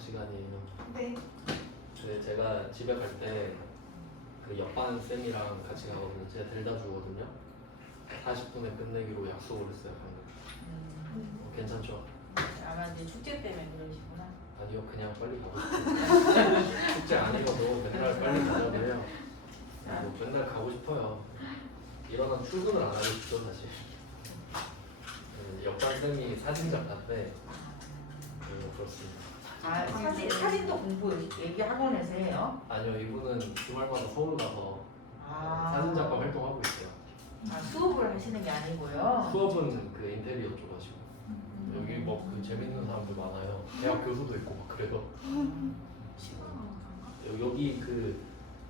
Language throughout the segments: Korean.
시간이에요. 네. 네, 제가 집에 갈 때 그 옆반 쌤이랑 같이 가거든요. 제가 데려다 주거든요. 40분에 끝내기로 약속을 했어요. 방금. 괜찮죠? 아마 이제 축제 때문에 그러시구나. 아니요, 그냥 빨리 가고 싶어요. 축제 아니고도 맨날 빨리 가자고 해요. 뭐 맨날 가고 싶어요. 일어나 출근을 안 하고 싶죠, 사실. 옆반 쌤이 사진 작가인데 그렇습니다. 아, 사진도 공부 얘기 학원에서 해요? 아니요, 이분은 주말마다 서울 가서 아. 사진 작가 활동하고 있어요. 아, 수업을 하시는 게 아니고요. 수업은 그 인테리어 쪽 하시고 여기 뭐 그 재밌는 사람들 많아요. 대학 교수도 있고 막 그래요. 여기 그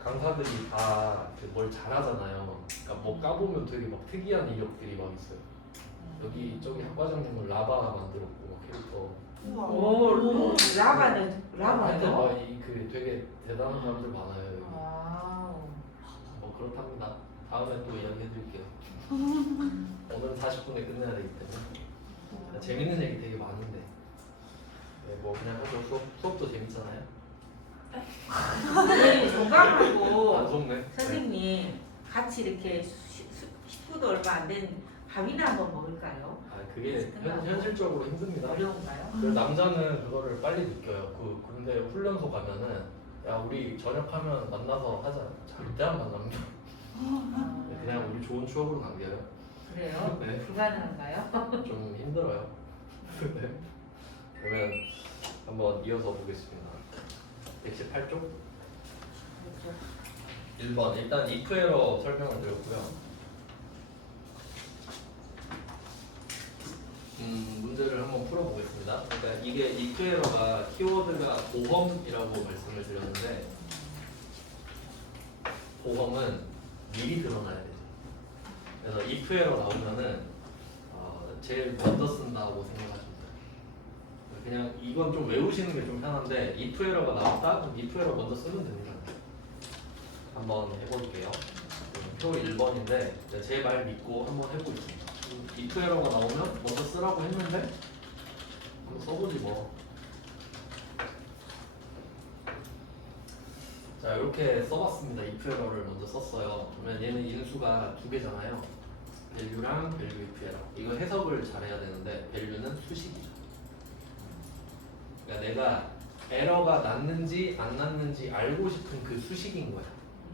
강사들이 다 뭘 잘하잖아요. 그러니까 뭐 까보면 되게 막 특이한 이력들이 막 있어요. 여기 저기 학과장님은 라바 만들었고 막 캐릭터. 우와. 오, 라바는 하여튼 라바요? 막그 되게 대단한 사람들 많아요. 여기. 와우. 뭐 그렇답니다. 다음에 또 이야기해드릴게요. 오늘 40분에 끝내야 되기 때문에 재밌는 얘기 되게 많은데 네, 뭐 그냥 하죠. 수업도 재밌잖아요. 네, 정강하고 안 속네. 선생님 같이 이렇게 식구도 얼마 안 된 밥이나 한번 먹을까요? 아 그게 현실적으로 힘듭니다. 어려운가요? 그래서 남자는 그거를 빨리 느껴요. 근데 훈련소 가면은 야 우리 저녁하면 만나서 하자. 절대 안 만납니다. 그냥 우리 좋은 추억으로 남겨요. 그래요? 네. 불가능한가요? 좀 힘들어요. 네. 그러면 한번 이어서 보겠습니다. 118쪽 그렇죠. 1번 일단 if 에러 설명을 드렸고요. 문제를 한번 풀어보겠습니다. 그러니까 이게 if 에러가 키워드가 보험이라고 말씀을 드렸는데 보험은 미리 드러나야 되죠. 그래서 if 에러 나오면은 제일 먼저 쓴다고 생각하시면 돼요. 그냥 이건 좀 외우시는 게 좀 편한데 if 에러가 나왔다? 그럼 if 에러 먼저 쓰면 됩니다. 한번 해볼게요. 표 1번인데 제 말 믿고 한번 해보겠습니다. if 에러가 나오면 먼저 쓰라고 했는데 한번 써보지 뭐. 자 이렇게 써봤습니다. if 에러를 먼저 썼어요. 그러면 얘는 인수가 두 개잖아요. 밸류랑 밸류 if 에러. 이거 해석을 잘해야 되는데 밸류는 수식이죠. 그러니까 내가 에러가 났는지 안 났는지 알고 싶은 그 수식인 거야.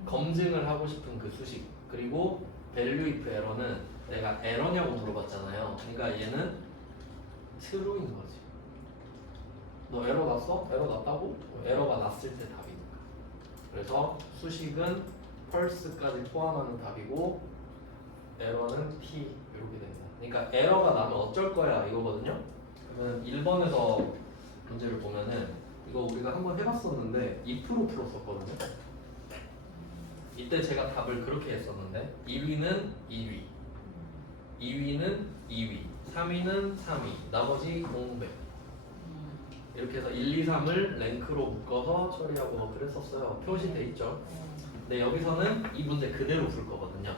검증을 하고 싶은 그 수식. 그리고 밸류 if 에러는 내가 에러냐고 물어봤잖아요. 그러니까 얘는 true인 거지. 너 에러 났어? 에러 났다고? 에러가 났을 때 답이니까. 그래서 수식은 false까지 포함하는 답이고 에러는 t 이렇게 됩니다. 그러니까 에러가 나면 어쩔 거야 이거거든요. 그러면 1번에서 문제를 보면은 이거 우리가 한번 해봤었는데 if로 풀었었거든요. 이때 제가 답을 그렇게 했었는데 2위는 2위, 2위는 2위, 3위는 3위, 나머지 공백. 이렇게 해서 1, 2, 3을 랭크로 묶어서 처리하고 뭐 그랬었어요. 표시돼 있죠. 근데 여기서는 이 문제 그대로 풀 거거든요.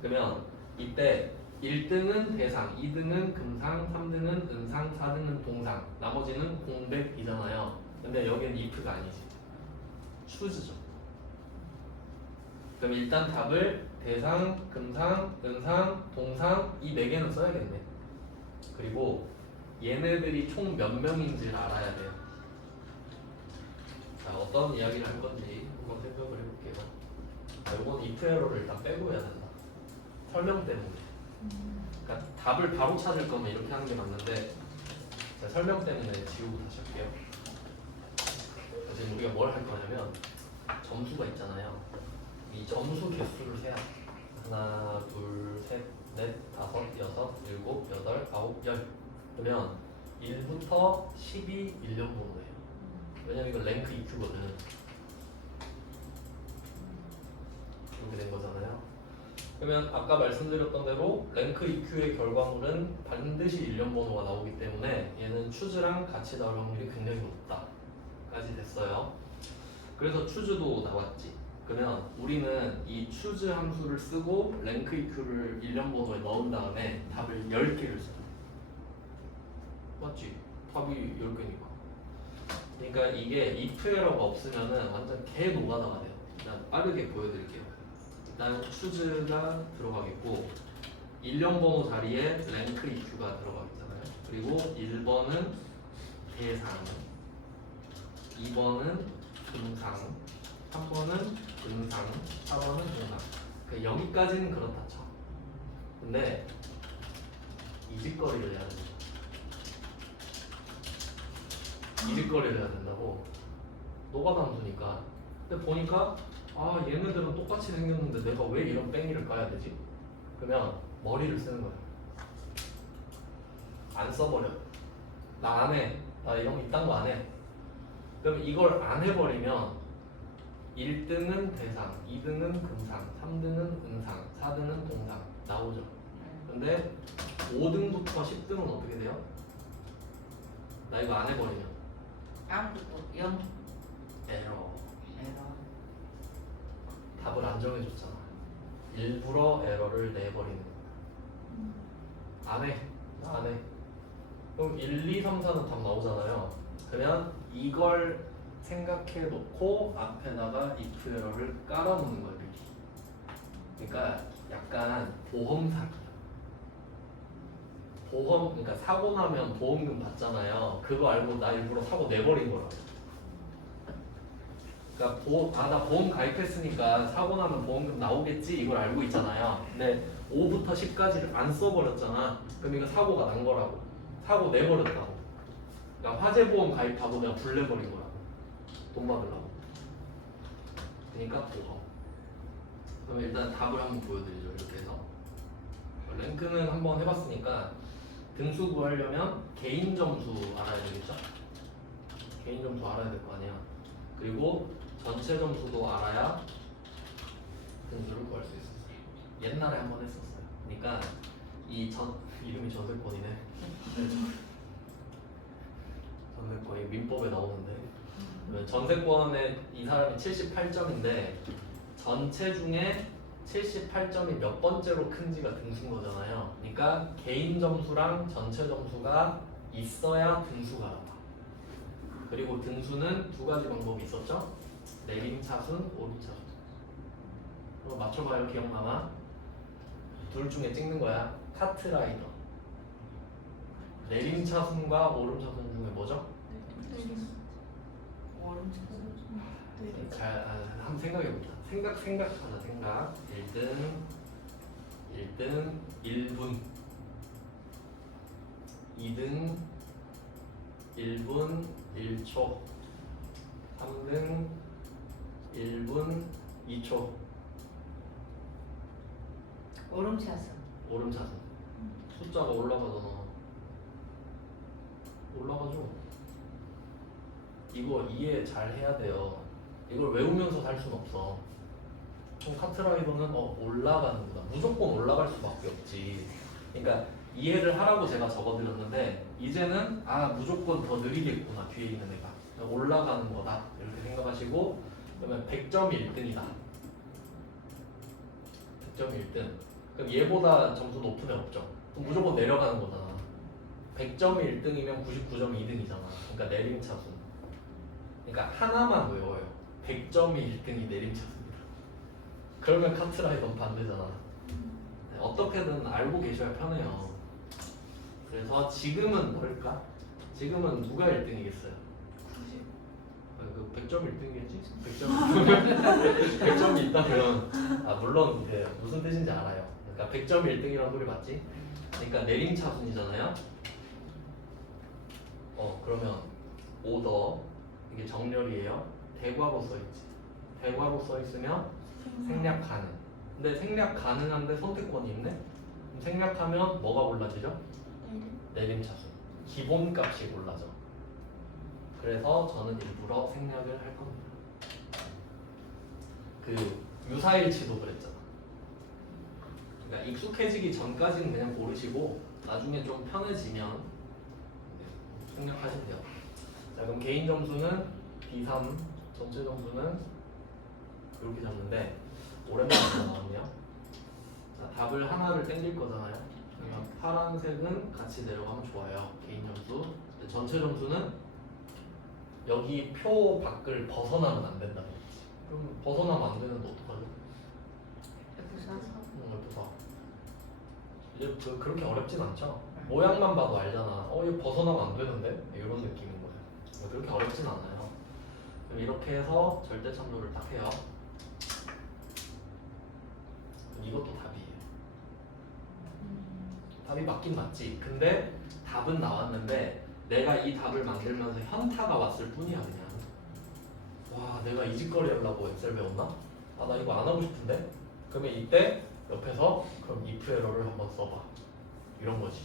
그러면 이때 1등은 대상, 2등은 금상, 3등은 은상, 4등은 동상, 나머지는 공백이잖아요. 근데 여기는 if가 아니지. 추즈죠. 그럼 일단 답을 대상, 금상, 은상, 동상 이 4개는 써야겠네. 그리고 얘네들이 총 몇 명인지를 알아야 돼요. 자, 어떤 이야기를 할 건지 한번 생각을 해볼게요. 자, 이건 if 에러를 일단 빼고 해야 된다. 설명 때문에. 그러니까 답을 바로 찾을 거면 이렇게 하는 게 맞는데 자, 설명 때문에 지우고 다시 할게요. 지금 우리가 뭘 할 거냐면 점수가 있잖아요. 이 점수 개수를 세야 돼. 하나, 둘, 셋, 넷, 다섯, 여섯, 일곱, 여덟, 아홉, 열. 그러면 1부터 10이 1년 번호예요. 왜냐면 이거 랭크 EQ거든. 이렇게 된 거잖아요. 그러면 아까 말씀드렸던 대로 랭크 EQ의 결과물은 반드시 1년 번호가 나오기 때문에 얘는 추즈랑 같이 나올 확률이 굉장히 높다. 까지 됐어요. 그래서 추즈도 나왔지. 그러면 우리는 이 추즈 함수를 쓰고 랭크 EQ를 1년 번호에 넣은 다음에 답을 10개를 써요. 맞지? 답이 10개니까. 그러니까 이게 if 에러가 없으면은 완전 개 노가다가 돼요. 일단 빠르게 보여드릴게요. 일단 추즈가 들어가겠고 1년 번호 자리에 랭크 if가 들어가겠잖아요. 그리고 1번은 대상, 2번은 등상, 3번은 등상, 4번은 동상. 그러니까 여기까지는 그렇다 쳐. 근데 이직거리를 해야 된다. 이직거리를 해야 된다고. 노가다 함수니까. 근데 보니까 아 얘네들은 똑같이 생겼는데 내가 왜 이런 뺑이를 까야 되지? 그러면 머리를 쓰는 거야. 안 써버려. 나 안 해. 나 이런 거 이딴 거 안 해. 그럼 이걸 안 해버리면 1등은 대상, 2등은 금상, 3등은 은상, 4등은 동상 나오죠. 근데 5등부터 10등은 어떻게 돼요? 나 이거 안 해버리면 아무것도 0 에러. 에러. 답을 안 정해줬잖아. 일부러 에러를 내버리는 거야. 안 해. 나 안 해. 그럼 1, 2, 3, 4는 답 나오잖아요. 그러면 이걸 생각해 놓고 앞에다가 if 에러를 깔아놓는 거예요. 미리. 그러니까 약간 보험사기. 보험, 그러니까 사고 나면 보험금 받잖아요. 그거 알고 나 일부러 사고 내버린 거라고. 그러니까 나 보험 가입했으니까 사고 나면 보험금 나오겠지 이걸 알고 있잖아요. 근데 5부터 10까지를 안 써버렸잖아. 그럼 이거 사고가 난 거라고. 사고 내버렸다고. 그러니까 화재보험 가입하고 내가 불 내버린 거라고. 돈 받으려고. 그러니까 보험. 그러면 일단 답을 한번 보여드리죠. 이렇게 해서 랭크는 한번 해봤으니까 등수 구하려면 개인 점수 알아야 되겠죠? 개인 점수 알아야 될 거 아니야. 그리고 전체 점수도 알아야 등수를 구할 수 있었어요. 옛날에 한번 했었어요. 그러니까 이름이 전세권이네. 전세권이 민법에 나오는데 전세권에 이 사람이 78점인데 전체 중에 78점이 몇 번째로 큰지가 등수인 거잖아요. 그러니까 개인 점수랑 전체 점수가 있어야 등수가 나와. 그리고 등수는 두 가지 방법이 있었죠. 내림차순, 오름차순. 그럼 맞춰봐요. 기억나나? 둘 중에 찍는 거야. 카트라이더. 내림차순과 오름차순 중에 뭐죠? 잘 한번 생각해보자. 생각하자. 생각. 1등 1분 2등 1분 1초 3등 1분 2초 오름차순. 오름차순. 숫자가 올라가잖아. 올라가죠. 이거 이해 잘 해야 돼요. 이걸 외우면서 살 수는 없어. 그럼 카트라이더는 올라가는구나. 무조건 올라갈 수밖에 없지. 그러니까 이해를 하라고 제가 적어드렸는데 이제는 무조건 더 느리겠구나. 뒤에 있는 애가 그러니까 올라가는 거다 이렇게 생각하시고 그러면 100점이 1등이다. 100점이 1등. 그럼 얘보다 점수 높은 애 없죠. 그럼 무조건 내려가는 거잖아. 100점이 1등이면 99점이 2등이잖아. 그러니까 내림차순. 그러니까 하나만 외워요. 100점이 1등이 내림차순이다. 그러면 카트라이더는 반대잖아. 어떻게든 알고 계셔야 편해요. 그래서 지금은 뭘까? 지금은 누가 1등이겠어요? 100점이 1등이겠지? 100점이 있다면 물론 무슨 뜻인지 알아요. 그러니까 100점이 1등이라는 소리 맞지? 그러니까 내림차순이잖아요. 그러면 오더 이게 정렬이에요. 대괄호 써있지. 대괄호 써있으면 생략 가능. 근데 생략 가능한데 선택권이 있네? 그럼 생략하면 뭐가 골라지죠? 내림차순. 기본값이 골라져. 그래서 저는 일부러 생략을 할 겁니다. 유사일치도 그랬잖아. 그러니까 익숙해지기 전까지는 그냥 고르시고 나중에 좀 편해지면 생략하시면 돼요. 자, 그럼 개인 점수는 B3, 전체 점수는 이렇게 잡는데 오랜만에 나왔네요. 자, 답을 하나를 땡길 거잖아요. 그러면 파란색은 같이 내려가면 좋아요. 개인 점수. 전체 점수는 여기 표 밖을 벗어나면 안 된다고 했지. 그럼 벗어나면 안 되는데 어떡하죠? F4. 이제 그렇게 어렵진 않죠. 모양만 봐도 알잖아. 이거 벗어나면 안 되는데? 이런 느낌인 거예요. 그렇게 어렵진 않아요. 그럼 이렇게 해서 절대 참조를 딱 해요. 그럼 이것도 답이에요. 답이 맞긴 맞지. 근데 답은 나왔는데 내가 이 답을 만들면서 현타가 왔을 뿐이야 그냥. 와 내가 이 짓거리 하려고 엑셀 배웠나? 아 나 이거 안 하고 싶은데? 그러면 이때 옆에서 그럼 if 에러를 한번 써봐. 이런 거지.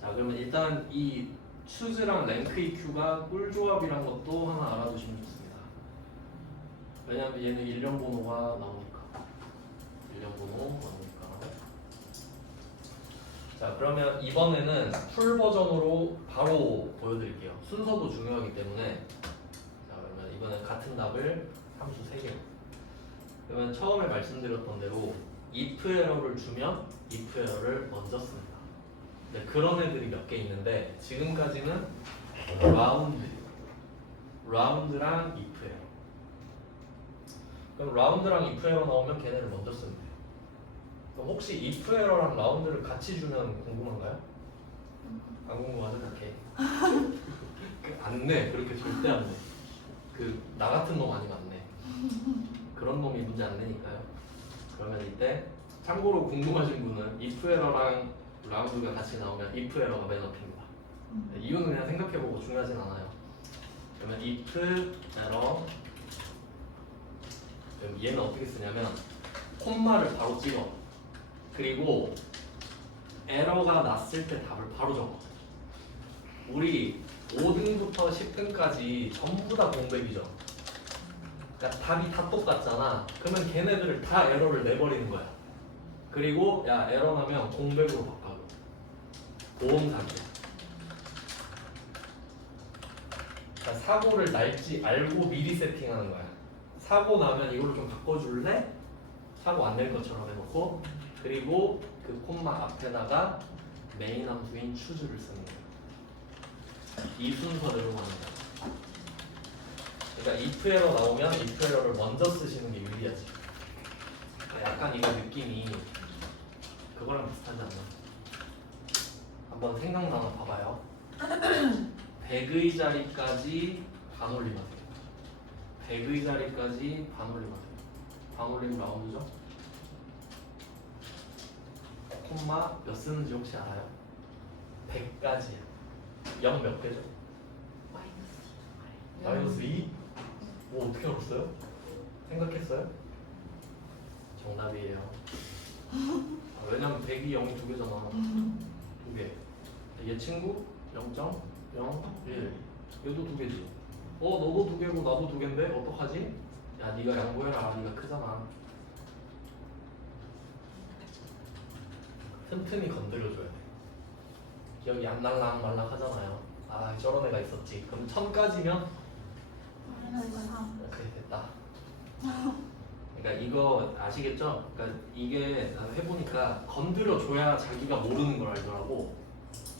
자 그러면 일단 이 choose랑 rank EQ가 꿀조합이란 것도 하나 알아두시면 좋습니다. 왜냐면 얘는 일련 번호가 나오니까. 일련 번호 나오니까. 자 그러면 이번에는 풀 버전으로 바로 보여드릴게요. 순서도 중요하기 때문에. 자 그러면 이번엔 같은 답을 함수 3개. 그러면 처음에 말씀드렸던 대로 if 에러를 주면 if 에러를 먼저 씁니다. 네, 그런 애들이 몇 개 있는데 지금까지는 라운드랑 if 에러. 그럼 라운드랑 if 에러 나오면 걔네를 먼저 쓰면 돼요. 그럼 혹시 if 에러랑 라운드를 같이 주면 궁금한가요? 안 궁금하죠? 그렇게 안 내. 그렇게 절대 안 내. 나 같은 놈 아니면 안 내. 그런 놈이 문제 안 내니까요. 그러면 이때 참고로 궁금하신 분은 if 에러랑 라운드가 같이 나오면 if 에러가 맨 앞입니다. 이유는 그냥 생각해보고 중요하진 않아요. 그러면 if 에러 그럼 얘는 어떻게 쓰냐면 콤마를 바로 찍어. 그리고 에러가 났을 때 답을 바로 적어. 우리 5등부터 10등까지 전부 다 공백이죠. 그러니까 답이 다 똑같잖아. 그러면 걔네들을 다 에러를 내버리는 거야. 그리고 야 에러 나면 공백으로 바꿔. 보험 상태. 그러니까 사고를 날지 알고 미리 세팅하는 거야. 사고 나면 이걸로 좀 바꿔줄래? 사고 안 낼 것처럼 해놓고 그리고 그 콤마 앞에다가 메인 함수인 choose를 쓰는 거야. 이 순서대로 하는 거야. 그러니까 if 에러 나오면 if 에러를 먼저 쓰시는 게 유리하지. 약간 이거 느낌이 그거랑 비슷하지 않나? 한번 생각나면 봐봐요. 100의 자리까지 반올림하세요. 100의 자리까지 반올림하세요. 반올림 라운드죠? 콤마 몇 쓰는지 혹시 알아요? 100까지야. 0 몇 개죠? 마이너스 2? 뭐 어떻게 알았어요? 생각했어요? 정답이에요. 왜냐면 100이 0이 2개잖아. 2개. 얘 친구 0.01. 얘도 2개지. 너도 2개고 나도 2개인데 어떡하지? 야 네가 양보해라. 네가 크잖아. 틈틈이 건드려줘야 돼. 기억이 안 날랑 말랑 하잖아요. 아 저런 애가 있었지. 그럼 1000까지면 그래 됐다. 그러니까 이거 아시겠죠? 그러니까 이게 해보니까 건드려줘야 자기가 모르는 걸 알더라고.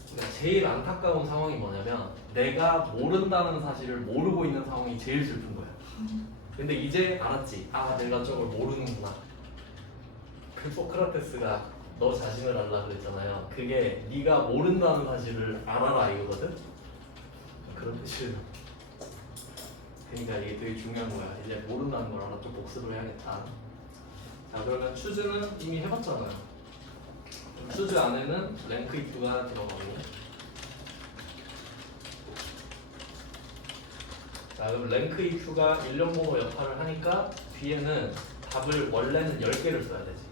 그러니까 제일 안타까운 상황이 뭐냐면 내가 모른다는 사실을 모르고 있는 상황이 제일 슬픈 거야. 근데 이제 알았지. 아 내가 저걸 모르는구나. 그 소크라테스가 너 자신을 알라 그랬잖아요. 그게 네가 모른다는 사실을 알아라 이거거든. 그런 뜻이에요. 그러니까 이게 되게 중요한 거야. 이제 모른다는 걸 알아. 좀 복습을 해야겠다. 자 그러면 추즈는 이미 해봤잖아요. 추즈 안에는 랭크 if가 들어가고. 자 그럼 랭크 if가 일련 번호 역할을 하니까 뒤에는 답을 원래는 10개를 써야 되지.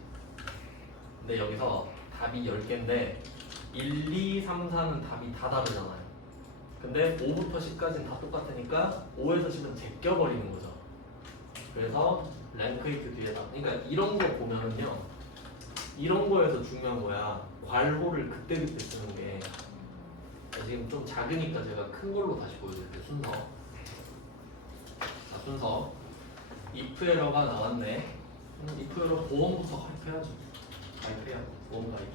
근데 여기서 답이 10개인데 1, 2, 3, 4는 답이 다 다르잖아요. 근데 5부터 10까지는 다 똑같으니까 5에서 10은 제껴버리는 거죠. 그래서 랭크 if 뒤에다. 그러니까 이런 거 보면은요. 이런 거에서 중요한 거야. 괄호를 그때그때 쓰는 게. 지금 좀 작으니까 제가 큰 걸로 다시 보여드릴게요. 순서. 자, 순서. if 에러가 나왔네. if 에러 보험부터 가입해야죠. 가입해야 보험 가입.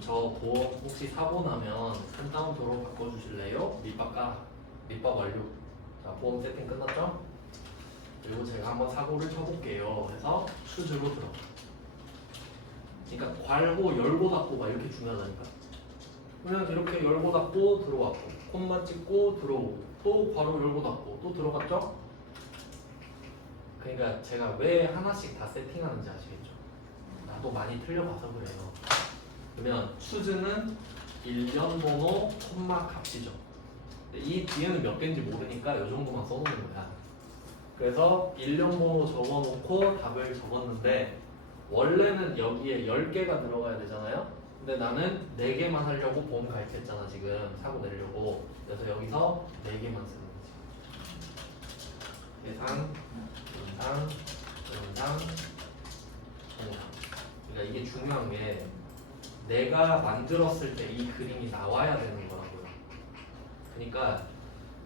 저 보험 혹시 사고 나면 큰 따옴표로 바꿔주실래요? 밑밥 깔아. 밑밥 완료. 자, 보험 세팅 끝났죠? 그리고 제가 한번 사고를 쳐볼게요. 해서 추즈로 들어. 그러니까 괄호 열고 닫고가 이렇게 중요하다니까. 그냥 이렇게 열고 닫고 들어왔고, 콤마 찍고 들어오고, 또 괄호 열고 닫고 또 들어갔죠? 그러니까 제가 왜 하나씩 다 세팅하는지 아시겠죠? 나도 많이 틀려봐서 그래요. 그러면 추즈는 일련 번호 콤마 값이죠. 이 뒤에는 몇 개인지 모르니까 이 정도만 써놓는 거야. 그래서 일련 번호 적어놓고 답을 적었는데 원래는 여기에 10개가 들어가야 되잖아요. 근데 나는 4개만 하려고 보험 가입했잖아. 지금 사고 내려고. 그래서 여기서 4개만 쓰는 거지. 예상, 분상, 분상, 분상. 그러니까 이게 중요한 게 내가 만들었을 때 이 그림이 나와야 되는 거라고요. 그러니까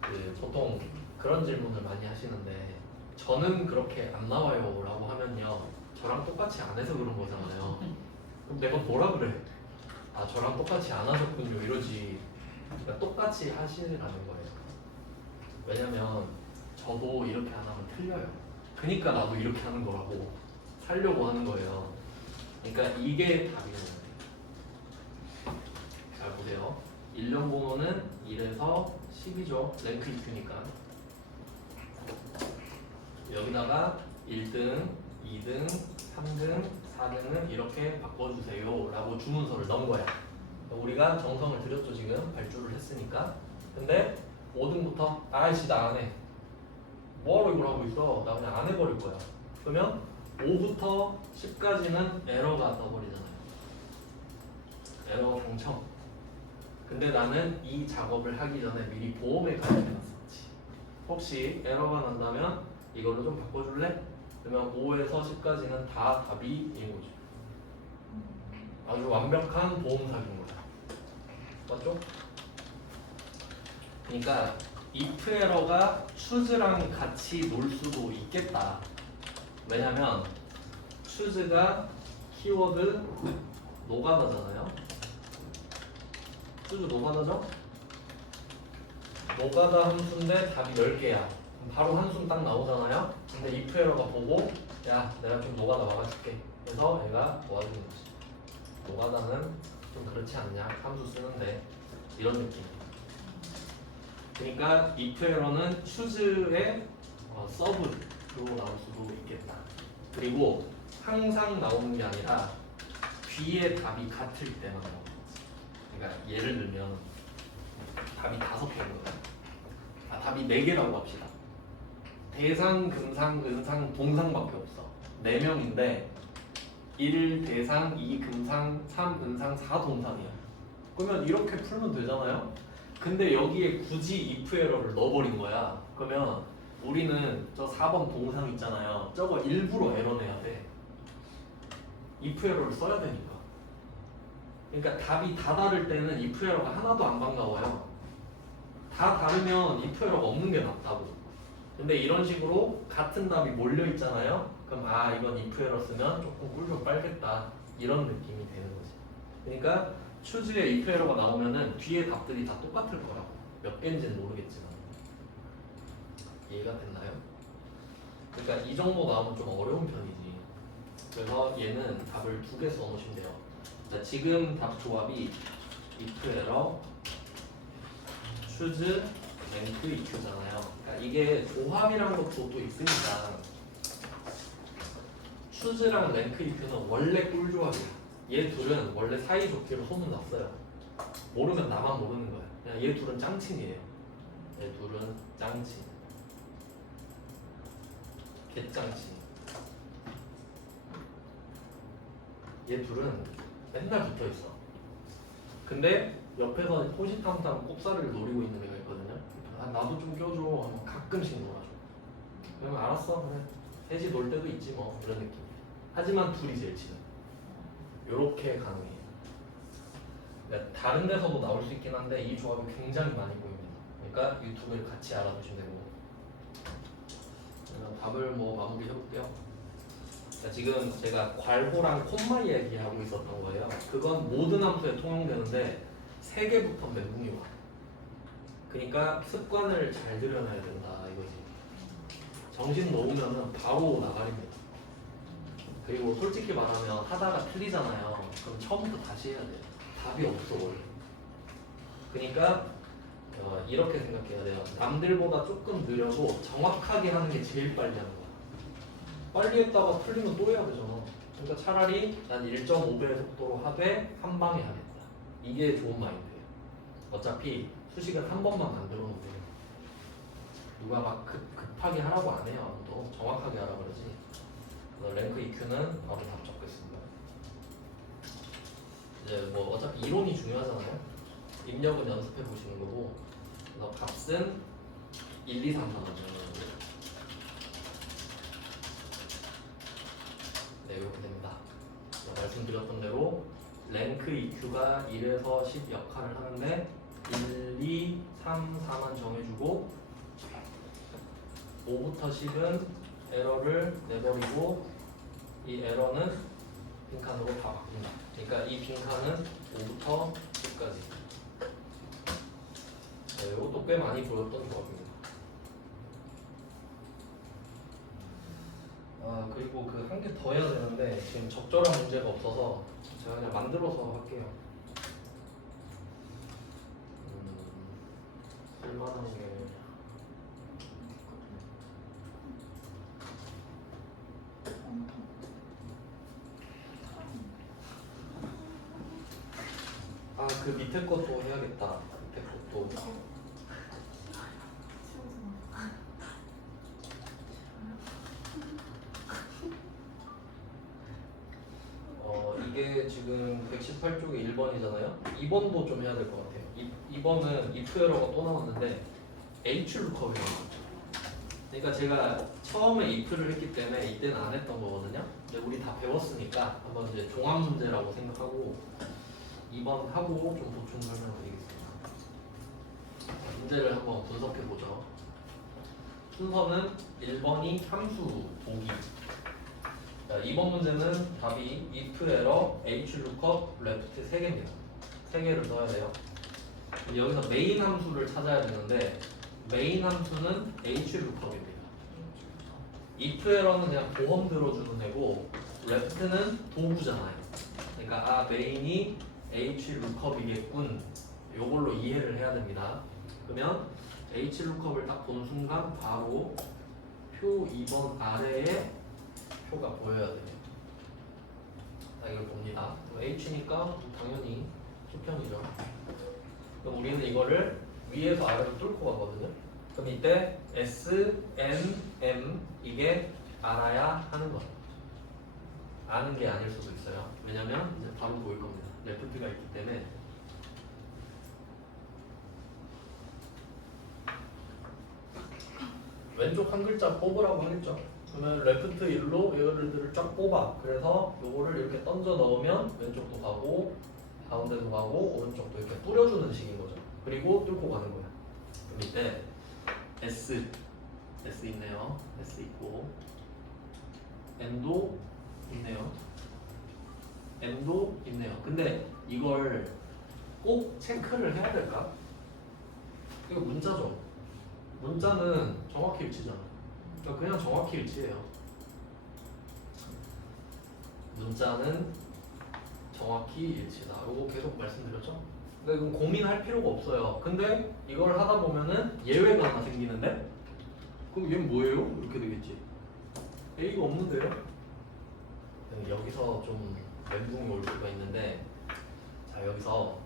그 보통 그런 질문을 많이 하시는데 저는 그렇게 안 나와요 라고 하면요 저랑 똑같이 안 해서 그런 거잖아요. 그럼 내가 뭐라 그래? 아 저랑 똑같이 안 하셨군요 이러지. 그러니까 똑같이 하시라는 거예요. 왜냐면 저도 이렇게 안 하면 틀려요. 그러니까 나도 이렇게 하는 거라고 살려고 하는 거예요. 그러니까 이게 답이에요. 잘 보세요. 일련 번호는 1에서 10이죠. 랭크 EQ니까. 여기다가 1등, 2등, 3등, 4등은 이렇게 바꿔주세요 라고 주문서를 넣은 거야. 우리가 정성을 들였죠. 지금 발주를 했으니까. 근데 5등부터 아이씨 나 안 해. 뭐하러 이걸 하고 있어? 나 그냥 안 해버릴 거야. 그러면 5부터 10까지는 에러가 떠버리잖아요. 에러 당첨. 근데 나는 이 작업을 하기 전에 미리 보험에 가입해놨었지. 혹시 에러가 난다면 이걸로 좀 바꿔줄래? 그러면 5에서 10까지는 다 답이 인 거죠. 아주 완벽한 보험 사기인 거야. 맞죠? 그러니까 if 에러가 추즈랑 같이 놀 수도 있겠다. 왜냐면 추즈가 키워드 노가다잖아요. 추즈 노가다죠? 노가다 함수인데 답이 10개야. 바로 한숨 딱 나오잖아요. 근데 if 에러가 보고 야 내가 좀 노가다 막아줄게. 그래서 얘가 도와주는 거지. 노가다는 좀 그렇지 않냐? 함수 쓰는데 이런 느낌. 그러니까 if 에러는 추즈의 서브로 나올 수도 있겠다. 그리고 항상 나오는 게 아니라 뒤에 답이 같을 때만 나오는 거지. 그러니까 예를 들면 답이 5개인 거예요. 아, 답이 4개라고 합시다. 대상, 금상, 은상, 동상밖에 없어. 4명인데 1 대상, 2 금상, 3 은상, 4 동상이야. 그러면 이렇게 풀면 되잖아요. 근데 여기에 굳이 if 에러를 넣어버린 거야. 그러면 우리는 저 4번 동상 있잖아요. 저거 일부러 에러 내야 돼. if 에러를 써야 되니까. 그러니까 답이 다 다를 때는 if 에러가 하나도 안 반가워요. 다 다르면 if 에러가 없는 게 낫다고. 근데 이런 식으로 같은 답이 몰려 있잖아요. 그럼 아 이건 if 에러 쓰면 조금 꿀 좀 빨겠다 이런 느낌이 되는 거지. 그러니까 추즈에 if 에러가 나오면은 뒤에 답들이 다 똑같을 거라고. 몇 개인지는 모르겠지만 이해가 됐나요? 그러니까 이 정도 나오면 좀 어려운 편이지. 그래서 얘는 답을 2개 써놓으시면 돼요. 자, 지금 답 조합이 if 에러 추즈 랭크 EQ잖아요. 그러니까 이게 조합이란 것도 또 있으니까 추즈랑 랭크 EQ는 원래 꿀조합이야. 얘 둘은 원래 사이좋기로 소문났어요. 모르면 나만 모르는 거야. 그냥 얘 둘은 짱친이에요. 얘 둘은 짱친. 개짱친. 얘 둘은 맨날 붙어있어. 근데 옆에서 호시탐탐 꼽사리를 노리고 있는 애가 있거든요. 아, 나도 좀 껴줘 하면 가끔씩 놀아줘. 그러면 알았어 그래 셋이 놀 때도 있지 뭐 이런 느낌. 하지만 둘이 제일 친해. 요렇게 가능해요. 그러니까 다른 데서도 나올 수 있긴 한데 이 조합이 굉장히 많이 보입니다. 그러니까 이 두 개를 같이 알아두시면 되고. 그러면 답을 뭐 마무리 해볼게요. 자, 지금 제가 괄호랑 콤마 이야기하고 있었던 거예요. 그건 모든 함수에 통용되는데 3개부터 멘붕이 와. 그러니까 습관을 잘 들여놔야 된다 이거지. 정신 놓으면은 바로 나가립니다. 그리고 솔직히 말하면 하다가 틀리잖아요. 그럼 처음부터 다시 해야 돼요. 답이 없어 원래. 그러니까 이렇게 생각해야 돼요. 남들보다 조금 느려도 정확하게 하는 게 제일 빨리 하는 거야. 빨리 했다가 틀리면 또 해야 되잖아. 그러니까 차라리 난 1.5배의 속도로 하되 한 방에 하겠다. 이게 좋은 마인드예요. 어차피 수식은 한 번만 만들어 놓으면 돼요. 누가 막 급하게 하라고 안 해요. 아무도 정확하게 하라 그러지. 그래서 랭크 EQ는 바로 답 적겠습니다. 이제 뭐 어차피 이론이 중요하잖아요. 입력은 연습해 보시는 거고, 그래서 값은 1, 2, 3, 4만 정하는 거예요. 네, 이렇게 됩니다. 말씀드렸던 대로 랭크 EQ가 1에서 10 역할을 하는데 1, 2, 3, 4만 정해주고 5부터 10은 에러를 내버리고 이 에러는 빈칸으로 다 바꾼다. 그러니까 이 빈칸은 5부터 10까지. 네, 이것도 꽤 많이 보였던 조합입니다. 그리고 그 한 개 더 해야 되는데 지금 적절한 문제가 없어서 제가 그냥 만들어서 할게요. 쓸만한 게 그 밑에 것도 해야겠다. 밑에 것도. 이게 지금 118쪽에 1번이잖아요. 2번도 좀 해야 될 것 같아요. 2번은 if 에러가 또 나왔는데 H 루컵이라는 거죠. 그러니까 제가 처음에 if를 했기 때문에 이때는 안 했던 거거든요. 근데 우리 다 배웠으니까 한번 이제 종합 문제라고 생각하고 2번 하고 좀 보충 설명드리겠습니다. 문제를 한번 분석해 보죠. 순서는 1번이 함수 보기. 자, 이번 문제는 답이 if error, h lookup, left 3개입니다. 3개를 넣어야 돼요. 여기서 메인 함수를 찾아야 되는데 메인 함수는 h lookup입니다. if error는 그냥 보험 들어주는 애고 left는 도구잖아요. 그러니까 메인이 h lookup이겠군. 요걸로 이해를 해야 됩니다. 그러면 h lookup을 딱 보는 순간 바로 표 2번 아래에 표가 보여야 돼요. 자, 이걸 봅니다. H니까 당연히 수평이죠. 그럼 우리는 이거를 위에서 아래로 뚫고 가거든요. 그럼 이때 S, N, M 이게 알아야 하는 거예요. 아는 게 아닐 수도 있어요. 왜냐면 이제 바로 보일 겁니다. 레프트가 있기 때문에. 왼쪽 한 글자 뽑으라고 하겠죠. 그러면 레프트 1로 얘들을 쫙 뽑아. 그래서 요거를 이렇게 던져 넣으면 왼쪽도 가고 가운데도 가고 오른쪽도 이렇게 뿌려주는 식인 거죠. 그리고 뚫고 가는 거야. 그럼 이때 S 있네요. S 있고 N도 있네요. M도 있네요. 근데 이걸 꼭 체크를 해야 될까? 이거 문자죠. 문자는 정확히 일치잖아. 그러니까 그냥 정확히 일치해요. 문자는 정확히 일치다. 이거 계속 말씀드렸죠? 그러니까 이건 고민할 필요가 없어요. 근데 이걸 하다 보면은 예외가 하나 생기는데 그럼 얘는 뭐예요? 이렇게 되겠지. A가 없는데요? 여기서 좀 멘붕이 올 수가 있는데 자 여기서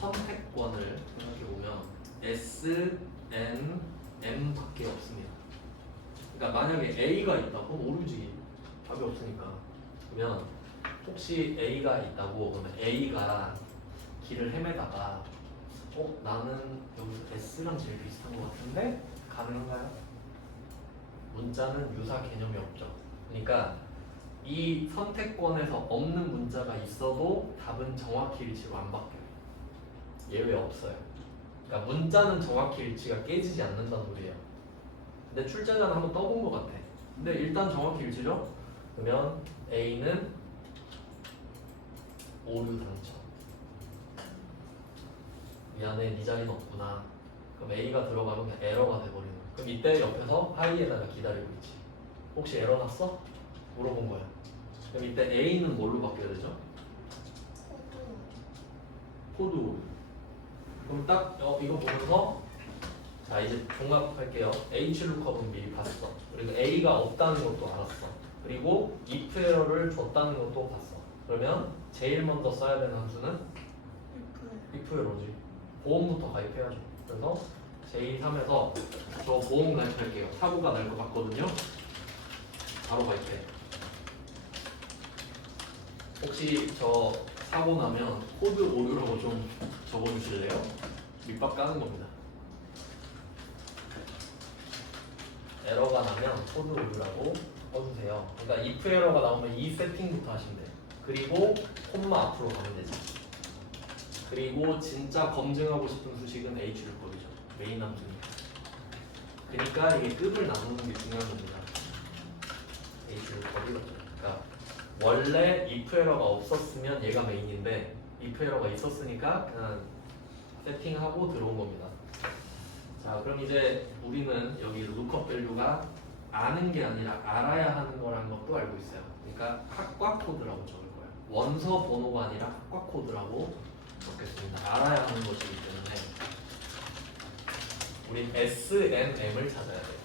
선택권을 생각해보면 S, N, M 밖에 없습니다. 그러니까 만약에 A가 있다 그럼 모르지. 답이 없으니까. 그러면 혹시 A가 있다고 그러면 A가 길을 헤매다가 나는 여기서 S랑 제일 비슷한 것 같은데 가능한가요? 문자는 유사 개념이 없죠. 그러니까 이 선택권에서 없는 문자가 있어도 답은 정확히 일치로 안 바뀌어요. 예외 없어요. 그러니까 문자는 정확히 일치가 깨지지 않는다는 소리예요. 근데 출제자는 한번 떠본 것 같아. 근데 일단 정확히 일치죠? 그러면 A는 오류 당첨. 미안해, 네 자리는 없구나. 그럼 A가 들어가면 그냥 에러가 돼버리는 거야. 그럼 이때 옆에서 하이에다가 기다리고 있지. 혹시 에러 났어? 물어본 거야. 그럼 이때 A는 뭘로 바뀌어야 되죠? 코드 오류. 그럼 딱 이거 보면서 자 이제 종합할게요. H루컵은 미리 봤어. 그리고 A가 없다는 것도 알았어. 그리고 if 에러를 줬다는 것도 봤어. 그러면 제일 먼저 써야 되는 함수는 if 에러지. 보험부터 가입해야죠. 그래서 제3에서 저 보험 가입할게요. 사고가 날 것 같거든요. 바로 가입해. 혹시 저 사고 나면 코드 오류라고 좀 적어주실래요? 밑밥 까는 겁니다. 에러가 나면 코드 오류라고 써주세요. 그러니까 if 에러가 나오면 이 세팅부터 하시면 돼요. 그리고 콤마 앞으로 가면 되지. 그리고 진짜 검증하고 싶은 수식은 H루컵이죠. 메인 함수니까. 그러니까 이게 급을 나누는 게 중요한 겁니다. H루컵이 그렇죠. 그러니까 원래 if 에러가 없었으면 얘가 메인인데 if 에러가 있었으니까 그냥 세팅하고 들어온 겁니다. 자, 그럼 이제 우리는 여기 lookup value가 아는 게 아니라 알아야 하는 거라는 것도 알고 있어요. 그러니까 학과 코드라고 적을 거예요. 원서 번호가 아니라 학과 코드라고 적겠습니다. 알아야 하는 것이기 때문에 우린 SNM을 찾아야 돼요.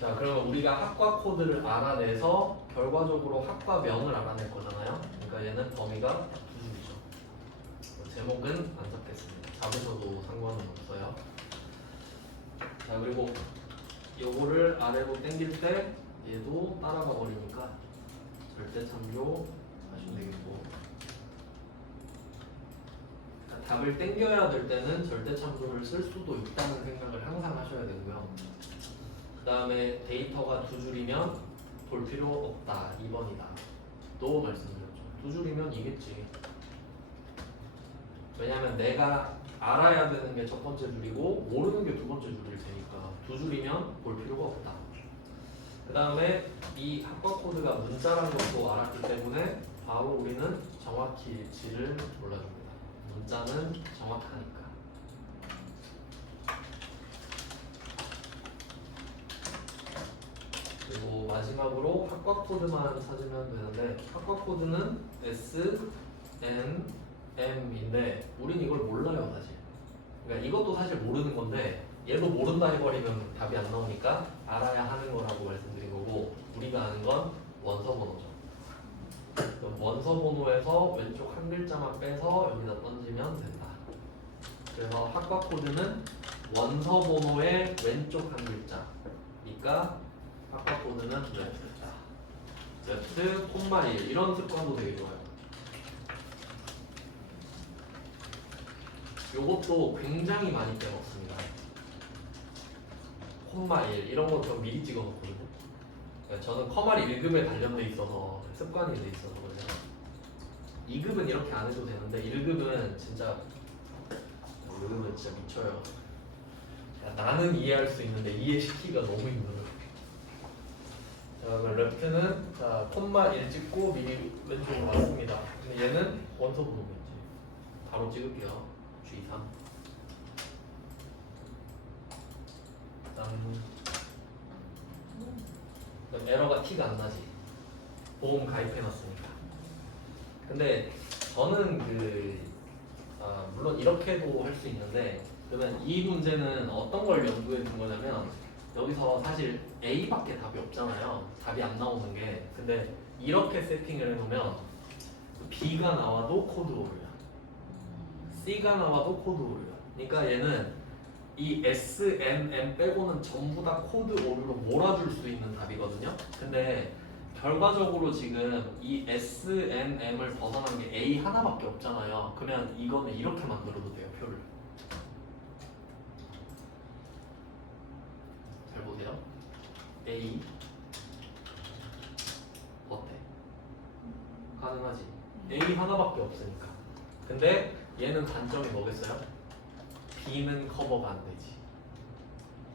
자, 그러면 우리가 학과 코드를 알아내서 결과적으로 학과명을 알아낼 거잖아요. 그러니까 얘는 범위가 두 줄이죠. 제목은 안 잡겠습니다. 잡으셔도 상관은 없어요. 자, 그리고 요거를 아래로 당길 때 얘도 따라가 버리니까 절대 참조 하시면 되겠고, 그러니까 답을 당겨야 될 때는 절대 참조를 쓸 수도 있다는 생각을 항상 하셔야 되고요. 그 다음에 데이터가 두 줄이면 볼 필요 없다. 2번이다. 또 말씀드렸죠. 두 줄이면 이겠지. 왜냐하면 내가 알아야 되는 게 첫 번째 줄이고 모르는 게 두 번째 줄일 테니까 두 줄이면 볼 필요가 없다. 그 다음에 이 학과 코드가 문자라는 것도 알았기 때문에 바로 우리는 정확히 일치를 몰라줍니다. 문자는 정확하니까. 그리고 마지막으로 학과 코드만 찾으면 되는데 학과 코드는 S, N, M인데 우린 이걸 몰라요 사실. 그러니까 이것도 사실 모르는 건데 얘도 모른다 해버리면 답이 안 나오니까 알아야 하는 거라고 말씀드린 거고, 우리가 아는 건 원서 번호죠. 그럼 원서 번호에서 왼쪽 한 글자만 빼서 여기다 던지면 된다. 그래서 학과 코드는 원서 번호의 왼쪽 한 글자니까 학과 코드는 레프트다. 레프트 콤마 1 이런 습관도 되게 좋아요. 요것도 굉장히 많이 빼먹습니다. 콤마 1 이런 거 좀 미리 찍어 놓거든요. 저는 커말 1급에 단련돼 있어서 습관이 돼 있어서 그래요. 2급은 이렇게 안 해도 되는데 1급은 진짜 1급은 진짜 미쳐요. 나는 이해할 수 있는데 이해시키기가 너무 힘들어요. 자, 그럼 레프트는 자 콤마 1 찍고 미리 왼쪽으로 왔습니다. 근데 얘는 원서 번호겠지. 바로 찍을게요. G3. 그럼 에러가 티가 안 나지. 보험 가입해놨으니까. 근데 저는 물론 이렇게도 할 수 있는데, 그러면 이 문제는 어떤 걸 연구해 둔 거냐면 여기서 사실 A밖에 답이 없잖아요. 답이 안 나오는 게. 근데 이렇게 세팅을 해놓으면 B가 나와도 코드 오류야. C가 나와도 코드 오류야. 그러니까 얘는 이 S, N, M 빼고는 전부 다 코드 오류로 몰아줄 수 있는 답이거든요. 근데 결과적으로 지금 이 S, N, M을 벗어난 게 A 하나밖에 없잖아요. 그러면 이거는 이렇게 만들어도 돼요, 표를. 잘 보세요. A 어때? 가능하지? A 하나밖에 없으니까. 근데 얘는 단점이 뭐겠어요? B는 커버가 안 되지.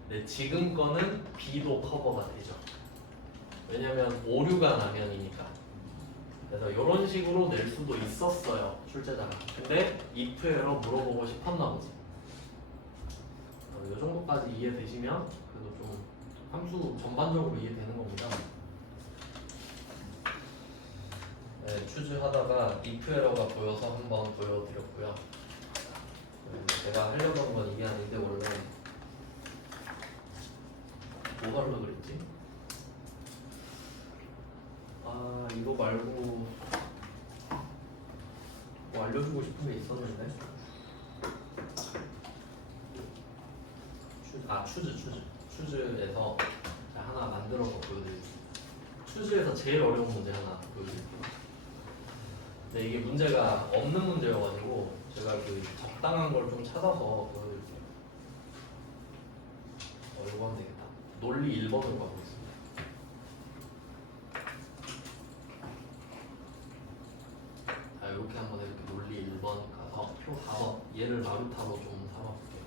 근데 지금 거는 B도 커버가 되죠. 왜냐면 오류가 나면이니까. 그래서 이런 식으로 낼 수도 있었어요, 출제자가. 근데 if 에러 물어보고 싶었나 보지. 정도까지 이해되시면 그래도 좀 함수 전반적으로 이해되는 겁니다. 네, 추즈하다가 if 에러가 보여서 한번 보여드렸고요. 제가 하려던 건 이게 아닌데 원래 뭐 하려고 그랬지? 아 이거 말고 뭐 알려주고 싶은 게 있었는데 추즈에서 하나 만들어서 보여드릴게요. 추즈에서 제일 어려운 문제 하나 보여드릴게요. 근데 이게 문제가 없는 문제여가지고 제가 그 적당한 걸 좀 찾아서 보여드릴게요. 이거 하면 되겠다. 논리 1번으로 가보겠습니다. 자 이렇게 한번 이렇게 논리 1번 가서 표 4번 얘를 마루타로 좀 삼아볼게요.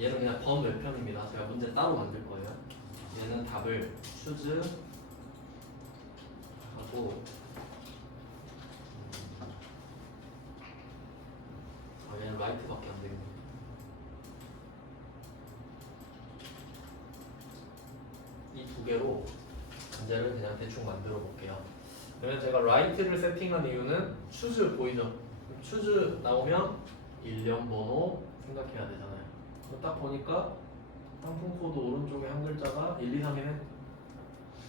얘는 그냥 번외편입니다. 제가 문제 따로 만들 거예요. 얘는 답을 추즈 하고 얘는 라이트밖에 안 되겠네. 이 두 개로 문제를 그냥 대충 만들어 볼게요. 그러면 제가 라이트를 세팅한 이유는 추즈 보이죠? 추즈 나오면 일련 번호 생각해야 되잖아요. 딱 보니까 상품 코드 오른쪽에 한 글자가 1, 2, 3이네.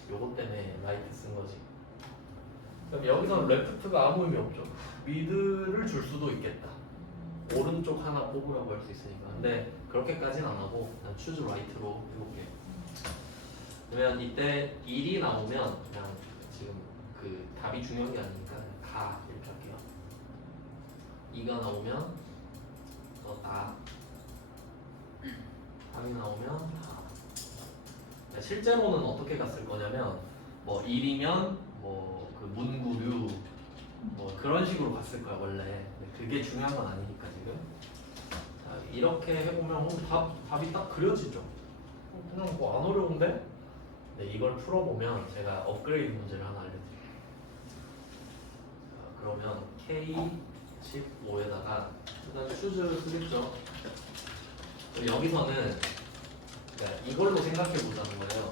요것 때문에 라이트 쓴 거지. 그럼 여기서는 레프트가 아무 의미 없죠. 미드를 줄 수도 있겠다. 오른쪽 하나 뽑으라고 할 수 있으니까. 근데 그렇게까지는 안 하고 그냥 추즈 라이트로 해볼게요. 그러면 이때 1이 나오면 그냥 지금 그 답이 중요한 게 아니니까 가 이렇게 할게요. 2가 나오면 나 3이 나오면 다. 실제로는 어떻게 갔을 거냐면 뭐 1이면 뭐 그 문구류 뭐 그런 식으로 갔을 거야 원래. 그게 중요한 건 아니니까 지금. 자, 이렇게 해보면 답이 딱 그려지죠. 그냥 뭐 안 어려운데? 네, 이걸 풀어보면 제가 업그레이드 문제를 하나 알려드릴게요. 자, 그러면 K15에다가 일단 추즈를 쓰겠죠. 여기서는 그러니까 이걸로 생각해 보자는 거예요.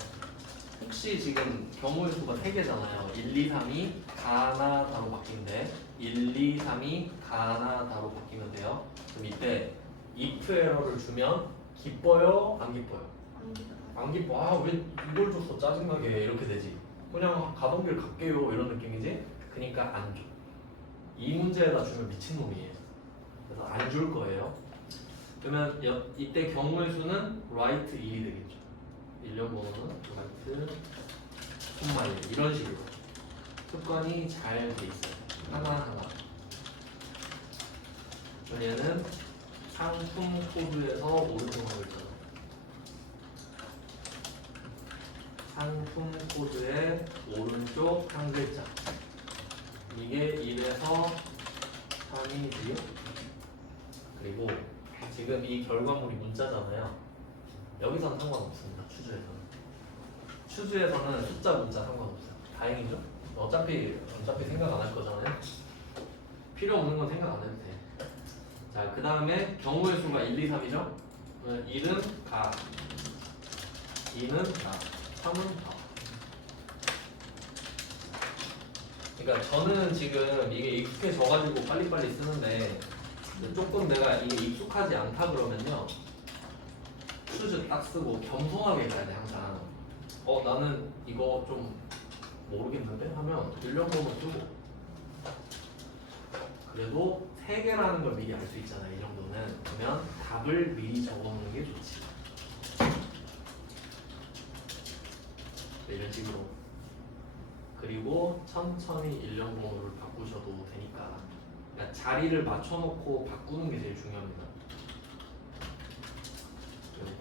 혹시 지금 경우의 수가 3개잖아요. 1, 2, 3이 가나다로 바뀐대. 1, 2, 3이 가나다로 바뀌면 돼요. 그럼 이때 if 에러를 주면 기뻐요? 안 기뻐요? 안 기뻐. 아 왜 이걸 줬어 짜증나게 이렇게 되지. 그냥 가던 길 갈게요 이런 느낌이지. 그러니까 안 줘. 이 문제에다 주면 미친놈이에요. 그래서 안 줄 거예요. 그러면 이때 경우의 수는 right 1이 되겠죠. 일련 번호는 right, 콤마 1 이런 식으로 습관이 잘 돼 있어요. 하나하나. 얘는 상품 코드에서 오른쪽 한 글자. 상품 코드의 오른쪽 한 글자. 이게 1에서 3이지요. 그리고 지금 이 결과물이 문자잖아요. 여기서는 상관없습니다. 추즈에서는 숫자 문자 상관없어요. 다행이죠? 어차피 생각 안 할 거잖아요. 필요 없는 건 생각 안 해도 돼. 자, 그 다음에 경우의 수가 1, 2, 3이죠? 1은 가, 2는 가, 3은 가. 그러니까 저는 지금 이게 익숙해져가지고 빨리빨리 쓰는데 조금 내가 이게 익숙하지 않다 그러면요 추즈 딱 쓰고 겸손하게 가야 돼 항상. 나는 이거 좀 모르겠는데 하면 일련번호 쓰고. 그래도 3개라는 걸 미리 알 수 있잖아요. 이 정도는. 그러면 답을 미리 적어놓는 게 좋지. 네, 이런 식으로. 그리고 천천히 일련번호를 바꾸셔도 되니까. 그러니까 자리를 맞춰놓고 바꾸는 게 제일 중요합니다.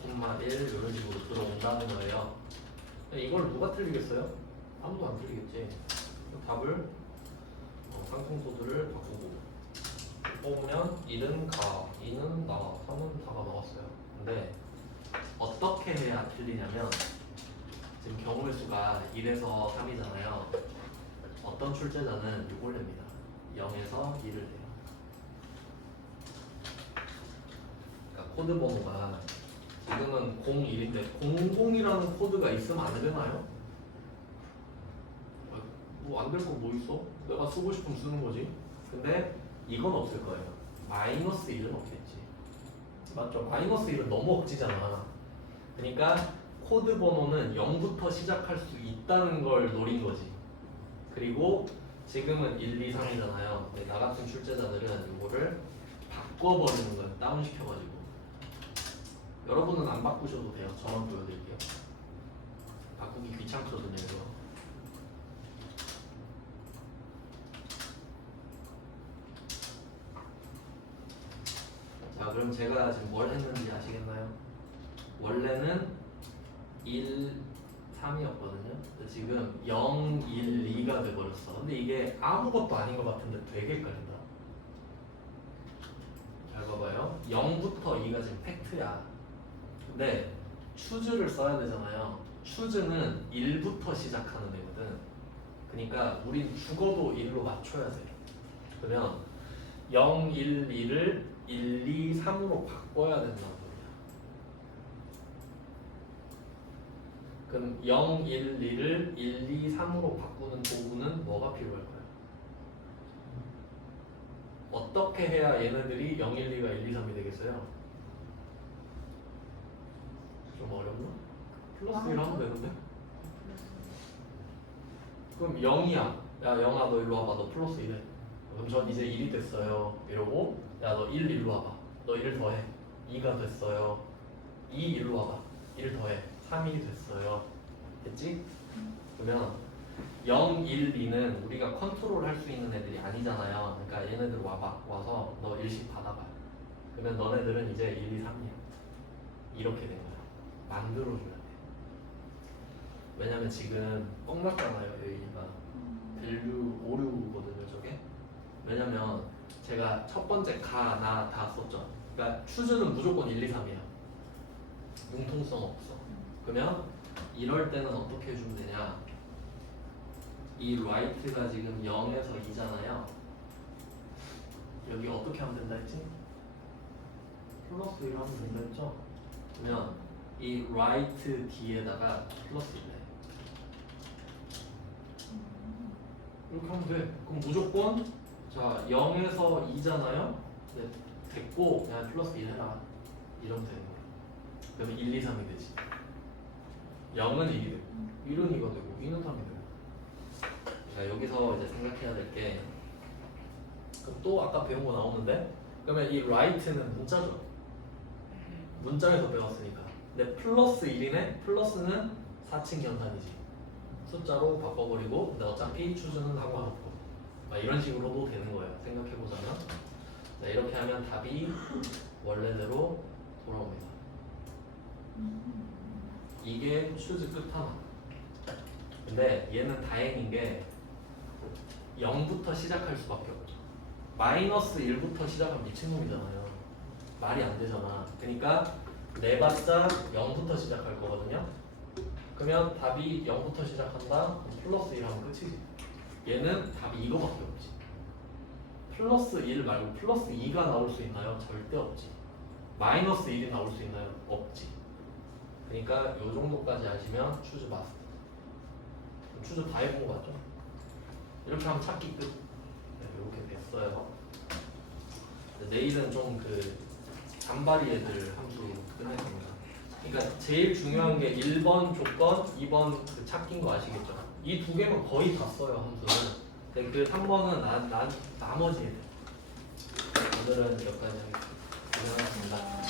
콤마 1 이런 식으로 들어온다는 거예요. 이걸 누가 틀리겠어요? 아무도 안 틀리겠지. 답을 상품 코드를 바꾸고 뽑으면 1은 가, 2는 나, 3은 다가 나왔어요. 근데 어떻게 해야 틀리냐면 지금 경우의 수가 1에서 3이잖아요. 어떤 출제자는 이걸 냅니다. 0에서 1을 내요. 코드 번호가 지금은 01인데 00이라는 코드가 있으면 안 되나요? 뭐 안 될 거 뭐 있어? 내가 쓰고 싶으면 쓰는 거지. 근데 이건 없을 거예요. 마이너스 1은 없겠지. 맞죠? 마이너스 1은 너무 억지잖아. 그러니까 코드 번호는 0부터 시작할 수 있다는 걸 노린 거지. 그리고 지금은 1, 2, 3이잖아요. 나 같은 출제자들은 이거를 바꿔버리는 거예요. 다운시켜가지고. 여러분은 안 바꾸셔도 돼요. 저만 보여드릴게요. 바꾸기 귀찮거든요, 이거. 자, 그럼 제가 지금 뭘 했는지 아시겠나요? 원래는 1, 3이었거든요. 근데 지금 0, 1, 2가 돼버렸어. 근데 이게 아무것도 아닌 것 같은데 되게 헷갈린다. 잘 봐봐요. 0부터 2가 지금 팩트야. 근데 추즈를 써야 되잖아요. 추즈는 1부터 시작하는 애거든. 그러니까 우린 죽어도 1로 맞춰야 돼. 그러면 0, 1, 2를 1, 2, 3으로 바꿔야 된다는 소리야. 그럼 0, 1, 2를 1, 2, 3으로 바꾸는 도구는 뭐가 필요할까요? 어떻게 해야 얘네들이 0, 1, 2가 1, 2, 3이 되겠어요? 좀 어렵나? 플러스 1 하면 되는데? 그럼 0이야. 야, 0아, 너 일로 와봐. 너 플러스 1해. 그럼 전 이제 1이 됐어요. 이러고, 야, 너 1 일로 와봐. 너 1 더해. 2가 됐어요. 2 일로 와봐. 1 더해. 3이 됐어요. 됐지? 그러면 0, 1, 2는 우리가 컨트롤 할 수 있는 애들이 아니잖아요. 그러니까 얘네들 와봐. 와서 너 1씩 받아봐. 그러면 너네들은 이제 1, 2, 3이야. 이렇게 된 거야. 만들어줘야 돼. 왜냐면 지금 뻥 났잖아요. 여기가 밸류 오류거든요. 저게. 왜냐면 제가 첫 번째 가, 나 다 썼죠. 그러니까 추즈는 무조건 1, 2, 3이야. 융통성 없어. 그러면 이럴 때는 어떻게 해주면 되냐? 이 right가 지금 0에서 2잖아요. 여기 어떻게 하면 된다 했지? 플러스 1 하면 된다 했죠? 그러면 이 right 뒤에다가 플러스 1해. 이렇게 하면 돼. 그럼 무조건 자 0에서 2잖아요. 네, 됐고 그냥 플러스 1 해라. 이러면 되는 거야. 그러면 1, 2, 3이 되지. 0은 1이 되고 1은 2가 되고 2는 3이 되고. 자 여기서 이제 생각해야 될 게 그럼 또 아까 배운 거 나오는데 그러면 이 right는 문자죠. 문자에서 배웠으니까. 근데 플러스 1이네. 플러스는 4층 연산이지. 숫자로 바꿔버리고 근데 어차피 추주는 하고 안 없고 막 이런 식으로도 되는 거예요. 생각해보자면 자, 이렇게 하면 답이 원래대로 돌아옵니다. 이게 추즈 끝하나. 근데 얘는 다행인 게 0부터 시작할 수밖에 없죠. 마이너스 1부터 시작하면 미친놈이잖아요. 말이 안 되잖아. 그러니까 내봤자 0부터 시작할 거거든요. 그러면 답이 0부터 시작한다? 플러스 1 하면 끝이지. 얘는 답이 이거밖에 없지. 플러스 1 말고 플러스 2가 나올 수 있나요? 절대 없지. 마이너스 1이 나올 수 있나요? 없지. 그러니까 요 정도까지 아시면 추즈 마스터. 추즈 다 해본 거 같죠? 이렇게 하면 찾기 끝. 네, 이렇게 됐어요. 내일은 좀 그 잔바리 애들 함수 끝낼 겁니다. 그러니까 제일 중요한 게 1번 조건, 2번 그 찾기인 거 아시겠죠? 이 두 개만 거의 다 써요, 함수는. 근데 그 3번은 나머지 애들. 오늘은 여기까지 하겠습니다. 고생하셨습니다.